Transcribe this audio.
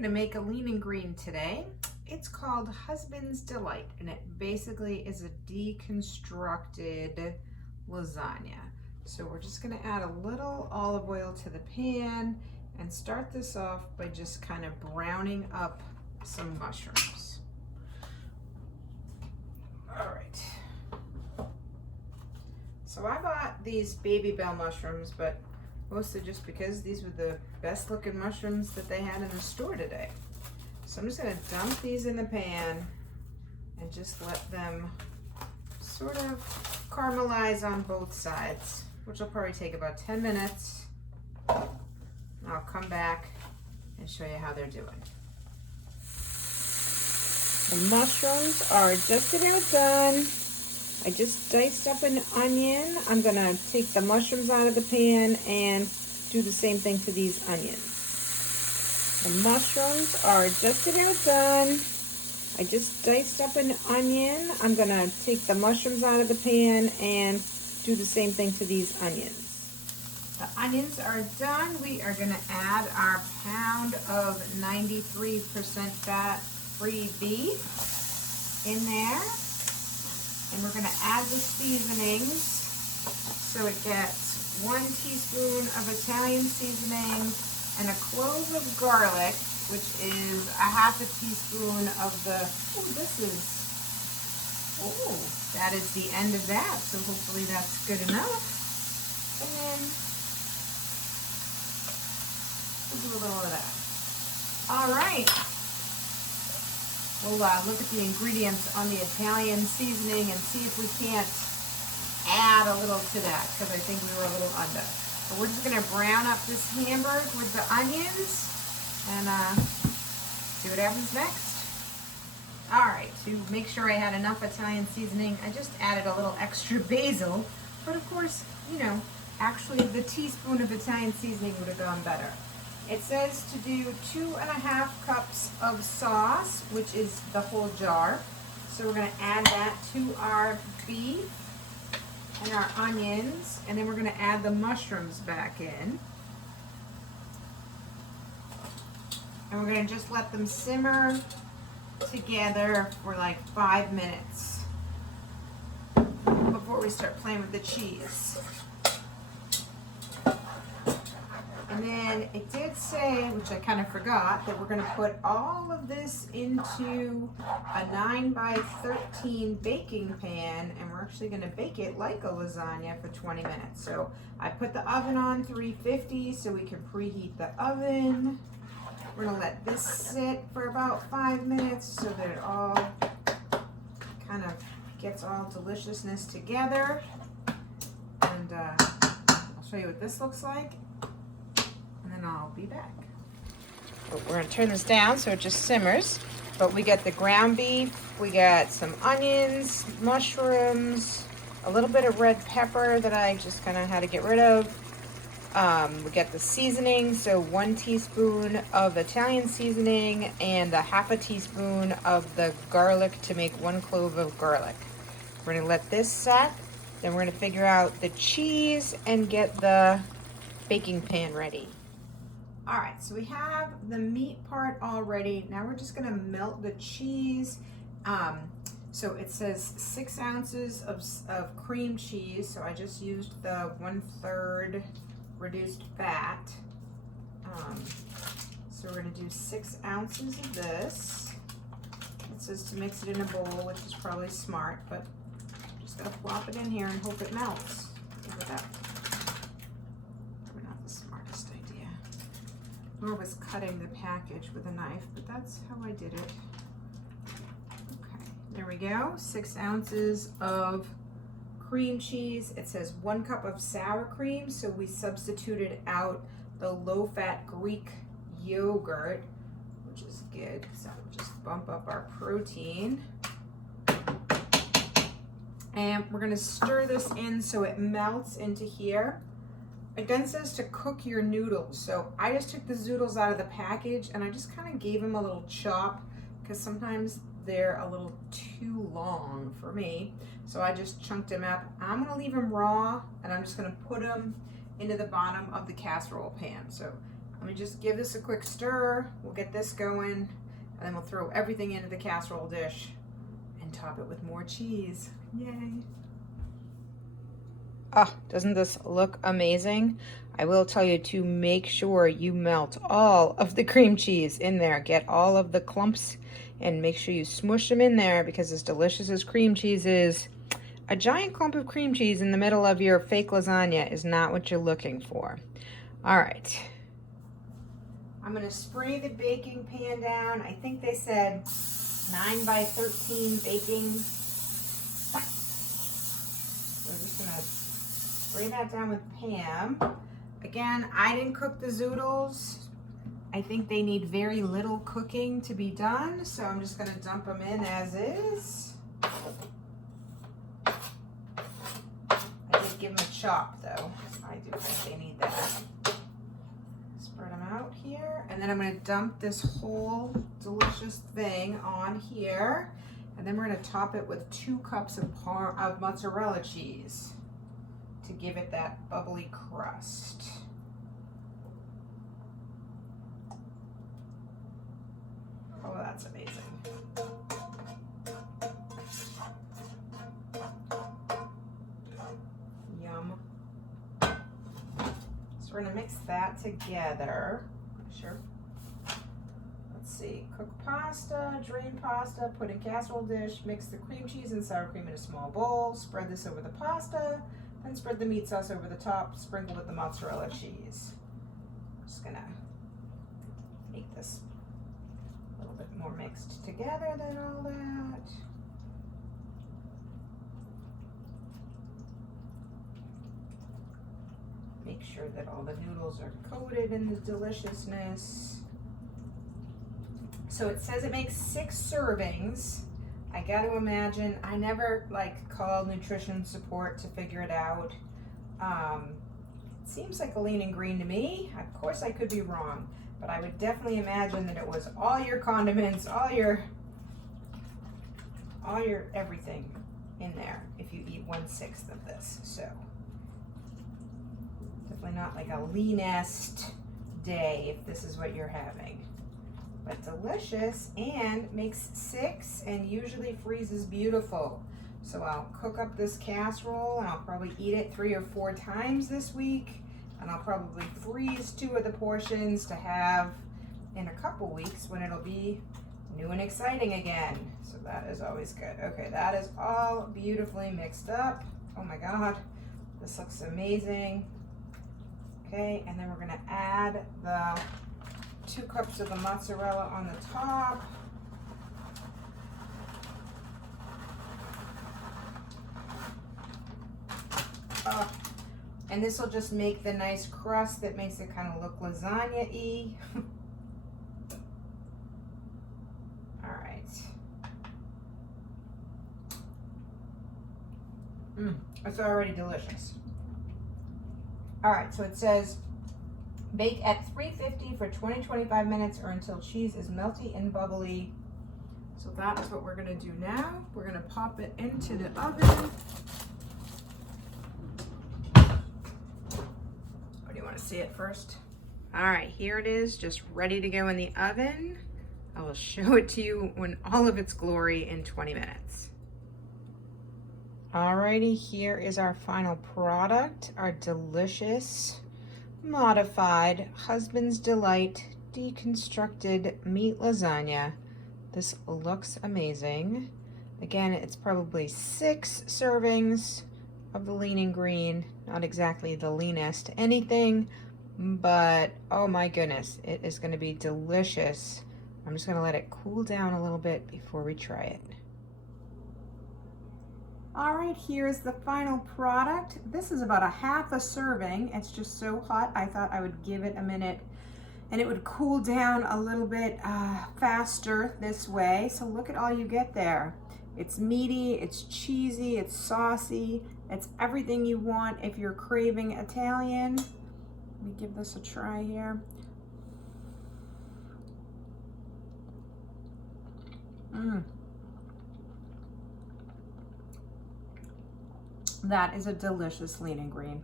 going to make a lean and green today. It's called Husband's Delight, and it basically is a deconstructed lasagna. So we're just going to add a little olive oil to the pan and start this off by just kind of browning up some mushrooms. All right. So I bought these baby bell mushrooms, but mostly just because these were the best looking mushrooms that they had in the store today. So I'm just gonna dump these in the pan and just let them sort of caramelize on both sides, which will probably take about 10 minutes. And I'll come back and show you how they're doing. The mushrooms are just about done. I just diced up an onion. I'm gonna take the mushrooms out of the pan and do the same thing to these onions. The mushrooms are just about done. I just diced up an onion. I'm gonna take the mushrooms out of the pan and do the same thing to these onions. The onions are done. We are gonna add our pound of 93% fat-free beef in there. And we're gonna add the seasonings. So it gets 1 teaspoon of Italian seasoning and a clove of garlic, which is a half a teaspoon of the, that is the end of that. So hopefully that's good enough. And then we'll do a little of that. All right. We'll look at the ingredients on the Italian seasoning and see if we can't add a little to that, because I think we were a little under. But we're just going to brown up this hamburger with the onions and see what happens next. All right, to make sure I had enough Italian seasoning, I just added a little extra basil. But of course, you know, actually the teaspoon of Italian seasoning would have gone better. It says to do 2½ cups of sauce, which is the whole jar. So we're gonna add that to our beef and our onions, and then we're gonna add the mushrooms back in. And we're gonna just let them simmer together for like 5 minutes before we start playing with the cheese. And then it did say, which I kind of forgot, that we're going to put all of this into a 9x13 baking pan, and we're actually going to bake it like a lasagna for 20 minutes. So I put the oven on 350 so we can preheat the oven. We're going to let this sit for about 5 minutes so that it all kind of gets all deliciousness together. And I'll show you what this looks like. And I'll be back. We're going to turn this down so it just simmers. But we get the ground beef, we got some onions, mushrooms, a little bit of red pepper that I just kind of had to get rid of. We get the seasoning, so 1 teaspoon of Italian seasoning and a half a teaspoon of the garlic to make 1 clove of garlic. We're going to let this set. Then we're going to figure out the cheese and get the baking pan ready. All right, so we have the meat part all ready. Now we're just gonna melt the cheese. So it says 6 ounces of cream cheese. So I just used the 1/3 reduced fat. So we're gonna do 6 ounces of this. It says to mix it in a bowl, which is probably smart, but I'm just gonna plop it in here and hope it melts. Look at that. Nor was cutting the package with a knife, but that's how I did it. Okay, there we go. 6 ounces of cream cheese. It says 1 cup of sour cream, so we substituted out the low-fat Greek yogurt, which is good, so we'll just bump up our protein. And we're gonna stir this in so it melts into here. It then says to cook your noodles. So I just took the zoodles out of the package and I just kind of gave them a little chop because sometimes they're a little too long for me. So I just chunked them up. I'm gonna leave them raw and I'm just gonna put them into the bottom of the casserole pan. So Let me just give this a quick stir. We'll get this going, and then we'll throw everything into the casserole dish and top it with more cheese. Yay. Oh, doesn't this look amazing? I will tell you to make sure you melt all of the cream cheese in there. Get all of the clumps and make sure you smush them in there, because as delicious as cream cheese is, a giant clump of cream cheese in the middle of your fake lasagna is not what you're looking for. All right. I'm gonna spray the baking pan down. I think they said 9 by 13 baking. We're just gonna spray that down with Pam. Again, I didn't cook the zoodles. I think they need very little cooking to be done, so I'm just gonna dump them in as is. I did give them a chop though. I do think they need that. Spread them out here, and then I'm gonna dump this whole delicious thing on here, and then we're gonna top it with 2 cups of mozzarella cheese to give it that bubbly crust. Oh, that's amazing. Yum. So we're gonna mix that together. Sure. Let's see. Cook pasta, drain pasta, put in casserole dish, mix the cream cheese and sour cream in a small bowl, spread this over the pasta, then spread the meat sauce over the top, sprinkle with the mozzarella cheese. Just gonna make this a little bit more mixed together than all that. Make sure that all the noodles are coated in the deliciousness. So it says it makes 6 servings. I got to imagine, I never called nutrition support to figure it out. It seems like a lean and green to me. Of course I could be wrong, but I would definitely imagine that it was all your condiments, all your everything in there if you eat 1/6 of this. So definitely not like a leanest day if this is what you're having. But delicious, and makes 6 and usually freezes beautiful. So I'll cook up this casserole and I'll probably eat it 3 or 4 times this week, and I'll probably freeze 2 of the portions to have in a couple weeks when it'll be new and exciting again. So that is always good. Okay, that is all beautifully mixed up. Oh my God, this looks amazing. Okay, and then we're gonna add the 2 cups of the mozzarella on the top. And this will just make the nice crust that makes it kind of look lasagna-y. All right. It's already delicious. All right, so it says bake at 350 for 20-25 minutes or until cheese is melty and bubbly. So that is what we're gonna do now. We're gonna pop it into the oven. Or do you wanna see it first? All right, here it is, just ready to go in the oven. I will show it to you in all of its glory in 20 minutes. Alrighty, here is our final product, our delicious, modified, husband's delight, deconstructed meat lasagna. This looks amazing. Again, it's probably 6 servings of the lean and green. Not exactly the leanest anything, but oh my goodness, it is going to be delicious. I'm just going to let it cool down a little bit before we try it. All right, here's the final product. This is about a half a serving. It's just so hot, I thought I would give it a minute and it would cool down a little bit faster this way. So look at all you get there. It's meaty, it's cheesy, it's saucy, it's everything you want if you're craving Italian. Let me give this a try here. That is a delicious lean and green.